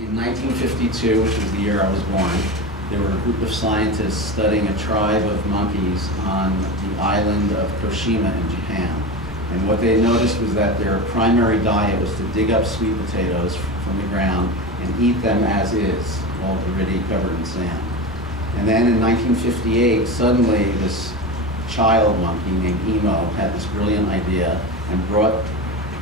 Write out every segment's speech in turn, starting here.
In 1952, which was the year I was born, there were a group of scientists studying a tribe of monkeys on the island of Toshima in Japan. And what they noticed was that their primary diet was to dig up sweet potatoes from the ground and eat them as is, already covered in sand. And then in 1958, suddenly this child monkey named Emo had this brilliant idea and brought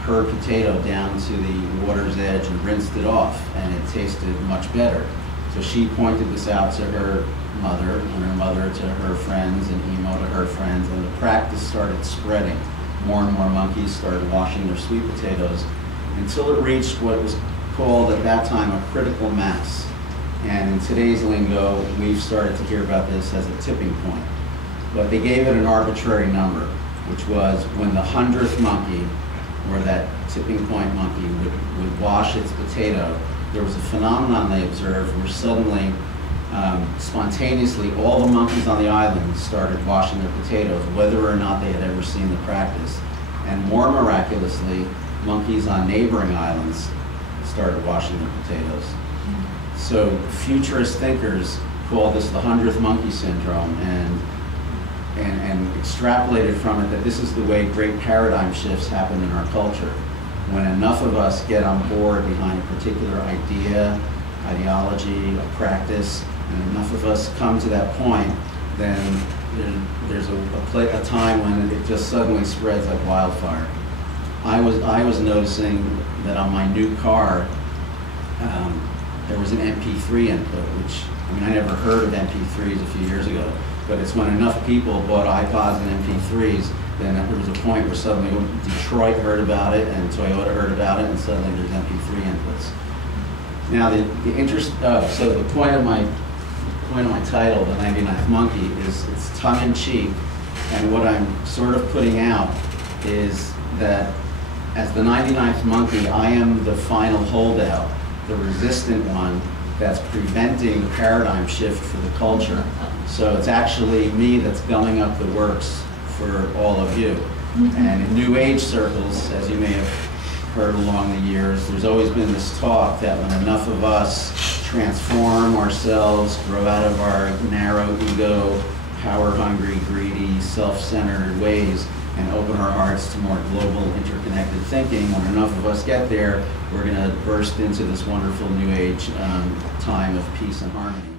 her potato down to the water's edge and rinsed it off, and it tasted much better. So she pointed this out to her mother, and her mother to her friends, and Emo to her friends, and the practice started spreading. More and more monkeys started washing their sweet potatoes until it reached what was called at that time a critical mass. And in today's lingo, we've started to hear about this as a tipping point. But they gave it an arbitrary number, which was when the 100th monkey, or that tipping point monkey, would wash its potato, there was a phenomenon they observed where suddenly, spontaneously, all the monkeys on the island started washing their potatoes, whether or not they had ever seen the practice. And more miraculously, monkeys on neighboring islands started washing their potatoes. So futurist thinkers call this the 100th monkey syndrome, and extrapolated from it that this is the way great paradigm shifts happen in our culture. When enough of us get on board behind a particular idea, ideology, a practice, and enough of us come to that point, then there's a time when it just suddenly spreads like wildfire. I was noticing that on my new car, there was an MP3 input, which, I mean, I never heard of MP3s a few years ago, but it's when enough people bought iPods and MP3s, then there was a point where suddenly Detroit heard about it, and Toyota heard about it, and suddenly there's MP3 inputs. Now, so the point of my title, The 99th Monkey, is it's tongue-in-cheek, and what I'm sort of putting out is that as the 99th monkey, I am the final holdout, the resistant one that's preventing the paradigm shift for the culture. So it's actually me that's gumming up the works for all of you. And in New Age circles, as you may have heard along the years, there's always been this talk that when enough of us transform ourselves, grow out of our narrow ego, power-hungry, greedy, self-centered ways, and open our hearts to more global, interconnected thinking, when enough of us get there, we're going to burst into this wonderful New Age time of peace and harmony.